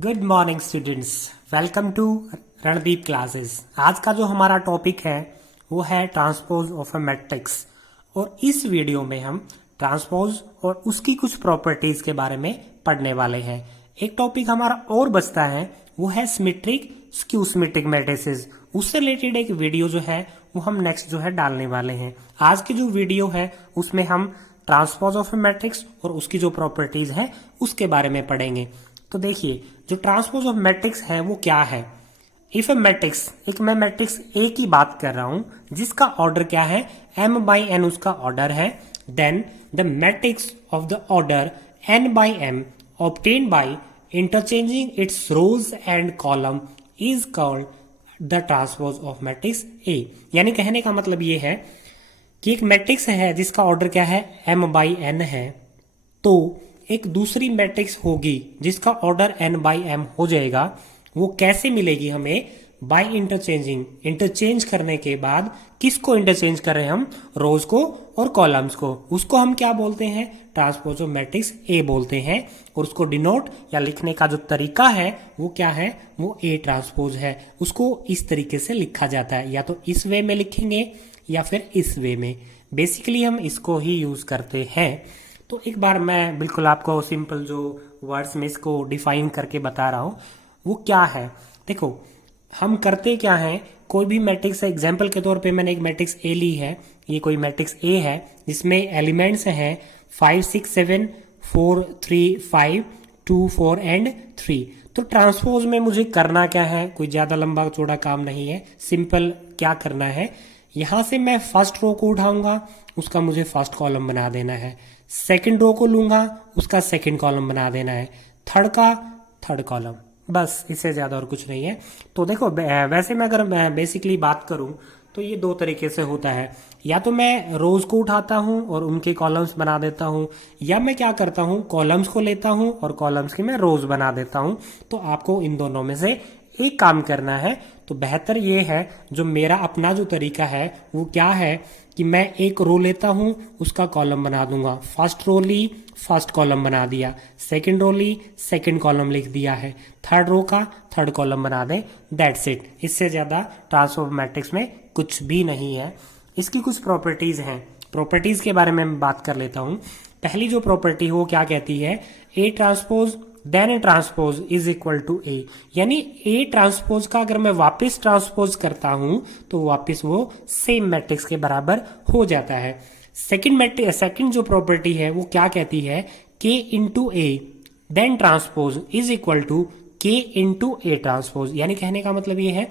Good morning students, welcome to Randeep classes. आज का जो हमारा टॉपिक है वो है ट्रांसपोज ऑफ अ मैट्रिक्स। और इस वीडियो में हम ट्रांसपोज और उसकी कुछ प्रॉपर्टीज के बारे में पढ़ने वाले हैं। एक टॉपिक हमारा और बचता है वो है सिमेट्रिक स्क्यू सिमेट्रिक मैट्रिसेस। उससे रिलेटेड एक वीडियो जो है वो हम नेक्स्ट जो है डालने वाले हैं। आज की जो वीडियो है उसमें हम ट्रांसपोज ऑफ अ मैट्रिक्स और उसकी जो प्रॉपर्टीज है उसके बारे में पढ़ेंगे। तो देखिए, जो ट्रांसपोज ऑफ मैट्रिक्स है वो क्या है। इफ ए मैट्रिक्स, एक मैं मैट्रिक्स ए की बात कर रहा हूं जिसका ऑर्डर क्या है, m बाई एन उसका ऑर्डर है, then the matrix of the order n by m obtain by interchanging its rows and column is called the transpose of matrix A. यानी कहने का मतलब ये है कि एक मैट्रिक्स है जिसका ऑर्डर क्या है, m बाई एन है, तो एक दूसरी मैट्रिक्स होगी जिसका ऑर्डर n बाई एम हो जाएगा। वो कैसे मिलेगी हमें, बाय इंटरचेंजिंग, इंटरचेंज करने के बाद किसको इंटरचेंज कर रहे हैं हम, रोज को और कॉलम्स को। उसको हम क्या बोलते हैं, ट्रांसपोज ऑफ मैट्रिक्स ए बोलते हैं। और उसको डिनोट या लिखने का जो तरीका है वो क्या है, वो ए ट्रांसपोज है। उसको इस तरीके से लिखा जाता है, या तो इस वे में लिखेंगे या फिर इस वे में। बेसिकली हम इसको ही यूज करते हैं। तो एक बार मैं बिल्कुल आपको सिंपल जो वर्ड्स में इसको डिफाइन करके बता रहा हूँ वो क्या है। देखो, हम करते क्या हैं, कोई भी मैट्रिक्स, एग्जांपल के तौर पे मैंने एक मैट्रिक्स ए ली है। ये कोई मैट्रिक्स ए है जिसमें एलिमेंट्स हैं 5 6 7 4 3 5 2 4 एंड 3। तो ट्रांसपोज में मुझे करना क्या है, कोई ज्यादा लंबा चौड़ा काम नहीं है। सिंपल क्या करना है, यहां से मैं फर्स्ट रो को उठाऊंगा, उसका मुझे फर्स्ट कॉलम बना देना है। सेकंड रो को लूंगा, उसका सेकंड कॉलम बना देना है। थर्ड का थर्ड कॉलम, बस इससे ज्यादा और कुछ नहीं है। तो देखो, वैसे मैं अगर मैं बेसिकली बात करूं तो ये दो तरीके से होता है। या तो मैं रोज को उठाता हूं और उनके कॉलम्स बना देता हूं, या मैं क्या करता हूं, कॉलम्स को लेता हूं और कॉलम्स की मैं रोज बना देता हूं। तो आपको इन दोनों में से एक काम करना है। तो बेहतर ये है, जो मेरा अपना जो तरीका है वो क्या है कि मैं एक रो लेता हूं, उसका कॉलम बना दूंगा। फर्स्ट रो ली, फर्स्ट कॉलम बना दिया। सेकंड रो ली, सेकंड कॉलम लिख दिया है। थर्ड रो का थर्ड कॉलम बना दें, दैट्स इट। इससे ज्यादा ट्रांसपोज मैट्रिक्स में कुछ भी नहीं है। इसकी कुछ प्रॉपर्टीज हैं, प्रॉपर्टीज के बारे में मैं बात कर लेता हूं। पहली जो प्रॉपर्टी हो क्या कहती है, A transpose then A transpose is equal to A. यानी ए ट्रांसपोज का अगर मैं वापस ट्रांसपोज करता हूं तो वापस वो सेम मैट्रिक्स के बराबर हो जाता है। सेकंड जो प्रॉपर्टी है वो क्या कहती है, K into A then transpose is equal to K into A transpose. यानी कहने का मतलब ये है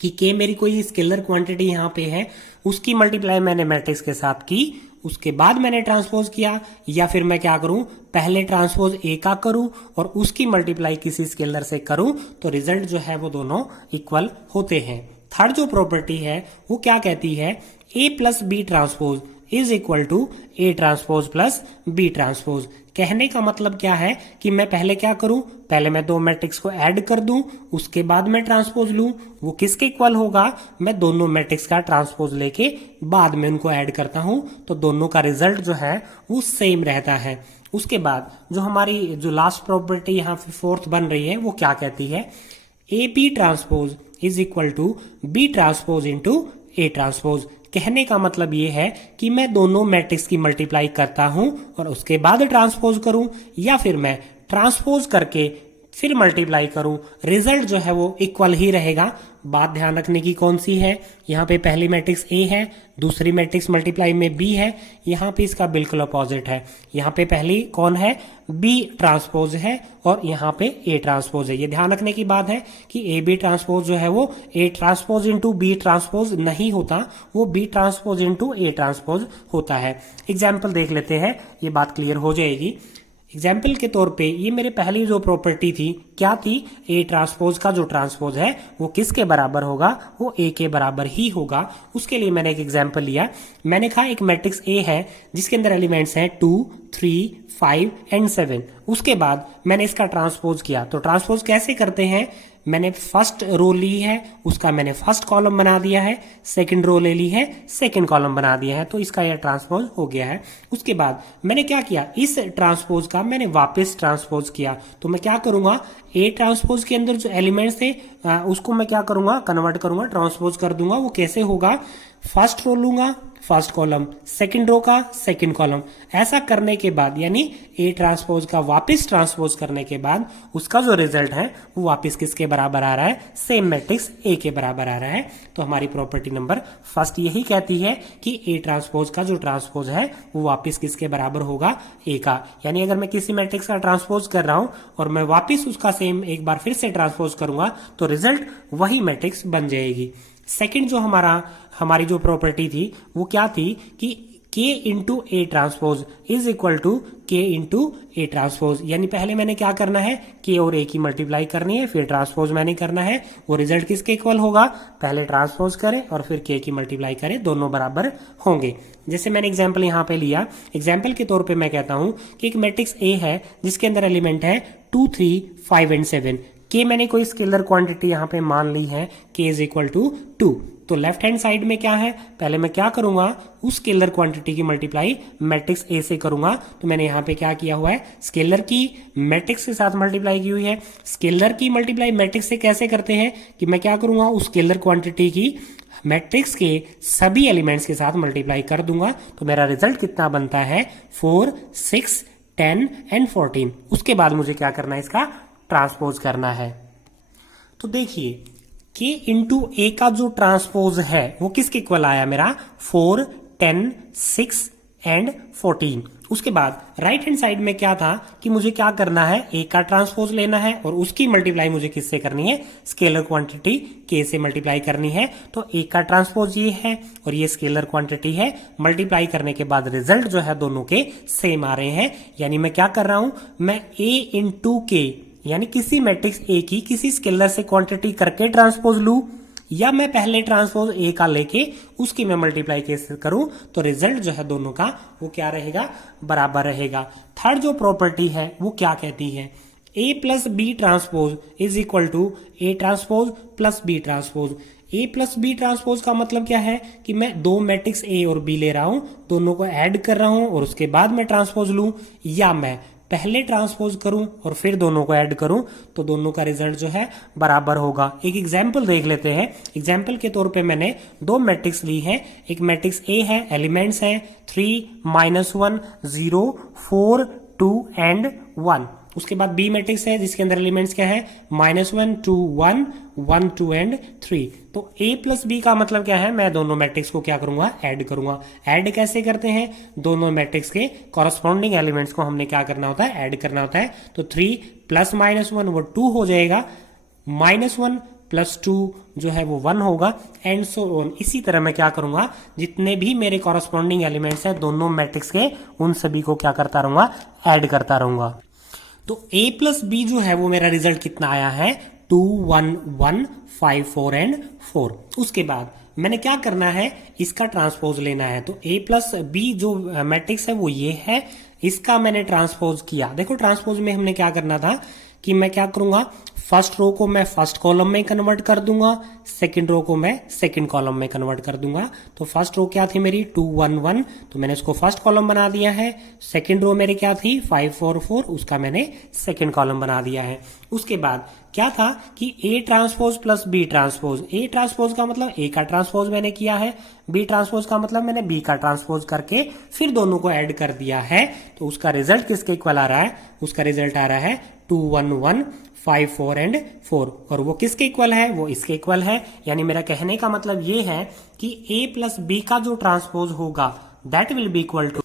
कि के मेरी कोई स्केलर क्वांटिटी यहाँ पे है, उसकी मल्टीप्लाई मैंने मैट्रिक्स के साथ की, उसके बाद मैंने ट्रांसपोज किया। या फिर मैं क्या करूं, पहले ट्रांसपोज ए का करूं और उसकी मल्टीप्लाई किसी स्केलर से करूं, तो रिजल्ट जो है वो दोनों इक्वल होते हैं। थर्ड जो प्रॉपर्टी है वो क्या कहती है, A plus B transpose is equal to A transpose plus B transpose. कहने का मतलब क्या है कि मैं पहले क्या करूं, पहले मैं दो मैट्रिक्स को ऐड कर दूं, उसके बाद मैं ट्रांसपोज लूं। वो किसके इक्वल होगा, मैं दोनों मैट्रिक्स का ट्रांसपोज लेके बाद में उनको ऐड करता हूं, तो दोनों का रिजल्ट जो है वो सेम रहता है। उसके बाद जो हमारी जो लास्ट प्रॉपर्टी यहाँ पे फोर्थ बन रही है वो क्या कहती है, A B transpose is equal to B transpose into A transpose. कहने का मतलब ये है कि मैं दोनों मैट्रिक्स की मल्टीप्लाई करता हूं और उसके बाद ट्रांसपोज करूं, या फिर मैं ट्रांसपोज करके फिर मल्टीप्लाई करूं, रिजल्ट जो है वो इक्वल ही रहेगा। बात ध्यान रखने की कौन सी है, यहाँ पे पहली मैट्रिक्स ए है, दूसरी मैट्रिक्स मल्टीप्लाई में बी है। यहाँ पे इसका बिल्कुल अपोजिट है, यहाँ पे पहली कौन है, बी ट्रांसपोज है और यहाँ पे ए ट्रांसपोज है। ये ध्यान रखने की बात है कि ए बी ट्रांसपोज जो है वो A transpose into B transpose नहीं होता, वो B transpose into A transpose होता है। एग्जाम्पल देख लेते हैं, ये बात क्लियर हो जाएगी। एग्जाम्पल के तौर पे ये मेरे पहली जो प्रॉपर्टी थी क्या थी, ए ट्रांसपोज का जो ट्रांसपोज है वो किसके बराबर होगा, वो ए के बराबर ही होगा। उसके लिए मैंने एक एग्जाम्पल लिया, मैंने कहा एक मैट्रिक्स ए है जिसके अंदर एलिमेंट्स हैं 2 3, 5 एंड 7। उसके बाद मैंने इसका ट्रांसपोज किया। तो ट्रांसपोज कैसे करते हैं, मैंने फर्स्ट रो ली है, उसका मैंने फर्स्ट कॉलम बना दिया है, सेकंड रो ले ली है, सेकंड कॉलम बना दिया है, तो इसका यह ट्रांसपोज हो गया है। उसके बाद मैंने क्या किया, इस ट्रांसपोज का मैंने वापस ट्रांसपोज किया। तो मैं क्या करूंगा, ए ट्रांसपोज के अंदर जो एलिमेंट्स थे उसको मैं क्या करूंगा, कन्वर्ट करूंगा, ट्रांसपोज कर दूंगा। वो कैसे होगा, फर्स्ट रो लूंगा, फर्स्ट कॉलम, सेकंड रो का सेकंड कॉलम। ऐसा करने के बाद यानी ए ट्रांसपोज का वापस ट्रांसपोज करने के बाद उसका जो रिजल्ट है वो वापस किसके बराबर आ रहा है, सेम मैट्रिक्स ए के बराबर आ रहा है। तो हमारी प्रॉपर्टी नंबर फर्स्ट यही कहती है कि ए ट्रांसपोज का जो ट्रांसपोज है वो वापस किसके बराबर होगा, ए का। यानी अगर मैं किसी मैट्रिक्स का ट्रांसपोज कर रहा हूं और मैं वापस उसका सेम एक बार फिर से ट्रांसपोज करूंगा तो रिजल्ट वही मैट्रिक्स बन जाएगी। सेकंड जो हमारी जो प्रॉपर्टी थी वो क्या थी कि K into A transpose is equal to K into A transpose. यानी पहले मैंने क्या करना है, K और A की मल्टीप्लाई करनी है, फिर ट्रांसपोज मैंने करना है। वो रिजल्ट किसके इक्वल होगा, पहले ट्रांसपोज करें और फिर K की मल्टीप्लाई करें, दोनों बराबर होंगे। जैसे मैंने एग्जाम्पल यहाँ पे लिया, एग्जाम्पल के तौर पे मैं कहता हूं कि एक मैट्रिक्स A है जिसके अंदर एलिमेंट है 2, 3, 5 एंड 7। K मैंने कोई स्केलर क्वांटिटी यहाँ पे मान ली है, K इज इक्वल टू 2। तो लेफ्ट हैंड साइड में क्या है, पहले मैं क्या करूंगा, उस स्केलर क्वांटिटी की मल्टीप्लाई मैट्रिक्स ए से करूंगा। तो मैंने यहाँ पे क्या किया हुआ है, स्केलर की मैट्रिक्स के साथ मल्टीप्लाई की हुई है। स्केलर की मल्टीप्लाई मैट्रिक्स से कैसे करते हैं कि मैं क्या करूंगा, उस स्केलर क्वांटिटी की मैट्रिक्स के सभी एलिमेंट्स के साथ मल्टीप्लाई कर दूंगा। तो मेरा रिजल्ट कितना बनता है, 4, 6, 10 एंड 14। उसके बाद मुझे क्या करना है, इसका ट्रांसपोज करना है। तो देखिए K इंटू ए का जो ट्रांसपोज है वो किसके इक्वल आया मेरा, 4, 10, 6 एंड 14। उसके बाद राइट हैंड साइड में क्या था कि मुझे क्या करना है, ए का ट्रांसपोज लेना है और उसकी मल्टीप्लाई मुझे किससे करनी है, स्केलर क्वांटिटी K से मल्टीप्लाई करनी है। तो ए का ट्रांसपोज ये है और ये स्केलर क्वांटिटी है, मल्टीप्लाई करने के बाद रिजल्ट जो है दोनों के सेम आ रहे हैं। यानी मैं क्या कर रहा हूं, मैं ए इंटू के यानी किसी मैट्रिक्स ए की किसी स्केलर से क्वांटिटी करके ट्रांसपोज लूं, या मैं पहले ट्रांसपोज ए का लेके उसकी मैं मल्टीप्लाई कैसे करूं, तो रिजल्ट जो है दोनों का वो क्या रहेगा, बराबर रहेगा। थर्ड जो प्रॉपर्टी है वो क्या कहती है, A plus B transpose is equal to A transpose plus B transpose. A plus B transpose का मतलब क्या है कि मैं दो मैट्रिक्स ए और बी ले रहा हूं, दोनों को ऐड कर रहा हूं और उसके बाद मैं ट्रांसपोज लूं, या मैं पहले ट्रांसपोज करूं और फिर दोनों को ऐड करूं, तो दोनों का रिजल्ट जो है बराबर होगा। एक एग्जाम्पल देख लेते हैं। एग्जाम्पल के तौर पे मैंने दो मैट्रिक्स ली है। एक मैट्रिक्स ए है, एलिमेंट्स हैं 3, -1, 0, 4, 2 एंड 1। उसके बाद बी मैट्रिक्स है जिसके अंदर एलिमेंट्स क्या है, -1, 2, 1, 1, 2 एंड 3। तो a प्लस बी का मतलब क्या है, मैं दोनों मैट्रिक्स को क्या करूंगा, ऐड करूंगा। ऐड कैसे करते हैं, दोनों मैट्रिक्स के कॉरस्पॉन्डिंग एलिमेंट्स को हमने क्या करना होता है, ऐड करना होता है। तो 3 प्लस -1 वो 2 हो जाएगा, -1 प्लस 2 जो है वो 1 होगा, एंड सो ऑन। इसी तरह मैं क्या करूंगा, जितने भी मेरे कॉरस्पॉन्डिंग एलिमेंट्स हैं दोनों मैट्रिक्स के, उन सभी को क्या करता रहूंगा, ऐड करता रहूंगा। तो a प्लस बी जो है वो मेरा रिजल्ट कितना आया है, 2, 1, 1, 5, 4 एंड 4। उसके बाद मैंने क्या करना है, इसका ट्रांसपोज लेना है। तो a प्लस बी जो मैट्रिक्स है वो ये है, इसका मैंने ट्रांसपोज किया। देखो ट्रांसपोज में हमने क्या करना था कि मैं क्या करूंगा, फर्स्ट रो को मैं फर्स्ट कॉलम में कन्वर्ट कर दूंगा, सेकंड रो को मैं सेकंड कॉलम में कन्वर्ट कर दूंगा। तो फर्स्ट रो क्या थी मेरी, 2, 1, 1, तो मैंने इसको फर्स्ट कॉलम बना दिया है। सेकंड रो मेरी क्या थी, 5, 4, 4, उसका मैंने सेकंड कॉलम बना दिया है। उसके बाद क्या था कि A transpose plus B transpose. A transpose का मतलब ए का ट्रांसपोज मैंने किया है, बी ट्रांसपोज का मतलब मैंने बी का ट्रांसपोज करके फिर दोनों को ऐड कर दिया है। तो उसका रिजल्ट किसके इक्वल आ रहा है, उसका रिजल्ट आ रहा है 2, 1, 1, 5, 4 एंड 4। और वो किसके इक्वल है, वो इसके इक्वल है। यानी मेरा कहने का मतलब ये है कि ए प्लस बी का जो ट्रांसपोज होगा that will be equal to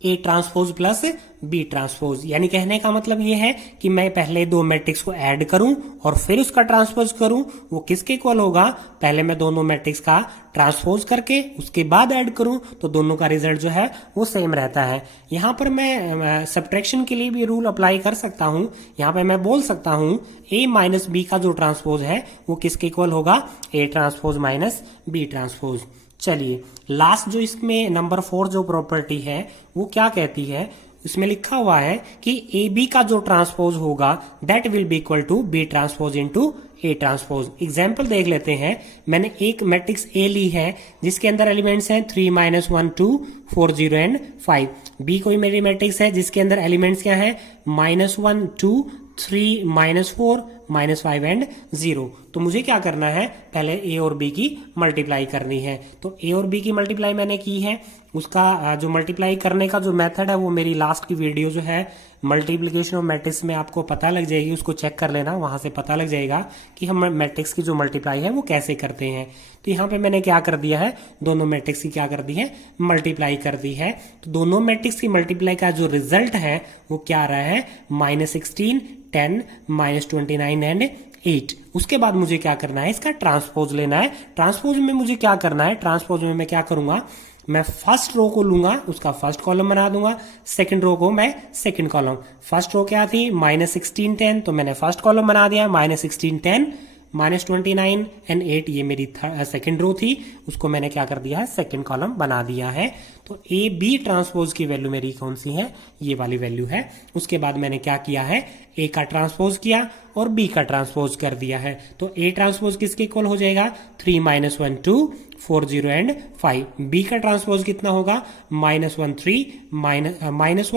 A transpose plus B transpose. यानी कहने का मतलब ये है कि मैं पहले दो मैट्रिक्स को ऐड करूं और फिर उसका ट्रांसपोज करूं, वो किसके इक्वल होगा, पहले मैं दोनों मैट्रिक्स का ट्रांसपोज करके उसके बाद ऐड करूं, तो दोनों का रिजल्ट जो है वो सेम रहता है। यहां पर मैं सब्ट्रैक्शन के लिए भी रूल अप्लाई कर सकता हूं। यहां पे मैं बोल सकता हूं ए माइनस बी का जो ट्रांसपोज है वो किसके इक्वल होगा, A transpose minus B transpose. चलिए लास्ट जो इसमें नंबर 4 जो प्रॉपर्टी है वो क्या कहती है, इसमें लिखा हुआ है कि ए बी का जो ट्रांसपोज होगा that will be equal to B transpose into A transpose. Example देख लेते हैं। मैंने एक मैट्रिक्स ए ली है जिसके अंदर एलिमेंट्स हैं 3 -1 2 4 0 एंड 5। बी कोई मेरी मैट्रिक्स है जिसके अंदर एलिमेंट्स क्या है -1 2 3 -4 -5 एंड 0। तो मुझे क्या करना है, पहले ए और बी की मल्टीप्लाई करनी है। तो ए और बी की मल्टीप्लाई मैंने की है, उसका जो मल्टीप्लाई करने का जो मेथड है वो मेरी लास्ट की वीडियो जो है मल्टीप्लिकेशन ऑफ मैट्रिक्स में आपको पता लग जाएगी, उसको चेक कर लेना, वहां से पता लग जाएगा कि हम मैट्रिक्स की जो मल्टीप्लाई है वो कैसे करते हैं। तो यहाँ पे मैंने क्या कर दिया है, दोनों मैट्रिक्स की क्या कर दी है, मल्टीप्लाई कर दी है। तो दोनों मैट्रिक्स की मल्टीप्लाई का जो रिजल्ट है वो क्या आ रहा है, -16 10 -29 एंड 8। उसके बाद मुझे क्या करना है, इसका ट्रांसपोज लेना है। ट्रांसपोज में मुझे क्या करना है, ट्रांसपोज में मैं क्या करूंगा, मैं फर्स्ट रो को लूंगा, उसका फर्स्ट कॉलम बना दूंगा, सेकंड रो को मैं सेकंड कॉलम। फर्स्ट रो क्या थी, -16 10, तो मैंने फर्स्ट कॉलम बना दिया -16 10 -29 एंड 8, ये मेरी सेकंड रो थी, उसको मैंने क्या कर दिया है, सेकंड कॉलम बना दिया है। तो ए बी ट्रांसपोज की वैल्यू मेरी कौन सी है, ये वाली वैल्यू है। उसके बाद मैंने क्या किया है, ए का ट्रांसपोज किया और बी का ट्रांसपोज कर दिया है। तो ए ट्रांसपोज किसके इक्वल हो जाएगा, 3 -1 2 4 0 एंड 5। बी का ट्रांसपोज कितना होगा, -1 3 -5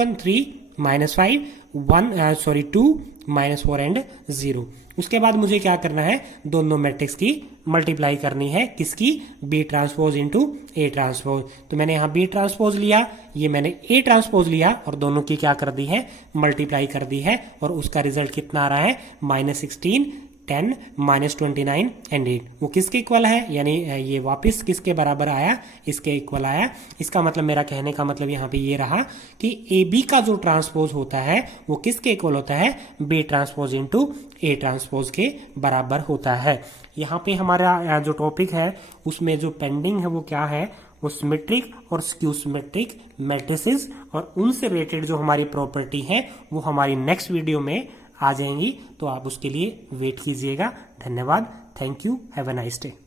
2 -4 एंड 0। उसके बाद मुझे क्या करना है, दोनों मैट्रिक्स की मल्टीप्लाई करनी है, किसकी, B transpose into A transpose. तो मैंने यहाँ बी ट्रांसपोज लिया, ये मैंने ए ट्रांसपोज लिया और दोनों की क्या कर दी है, मल्टीप्लाई कर दी है। और उसका रिजल्ट कितना आ रहा है, -16 10 -29 एंड 8। वो किसके इक्वल है, यानी ये वापस किसके बराबर आया, इसके इक्वल आया। इसका मतलब, मेरा कहने का मतलब यहाँ पे ये रहा कि ए बी का जो ट्रांसपोज होता है वो किसके इक्वल होता है, B transpose into A transpose के बराबर होता है। यहाँ पे हमारा जो टॉपिक है उसमें जो पेंडिंग है वो क्या है, वो सिमेट्रिक और स्क्यू सिमेट्रिक मैट्रिसेस और उनसे रिलेटेड जो हमारी प्रॉपर्टी है वो हमारी नेक्स्ट वीडियो में आ जाएंगी। तो आप उसके लिए वेट कीजिएगा। धन्यवाद, thank you, have a nice day.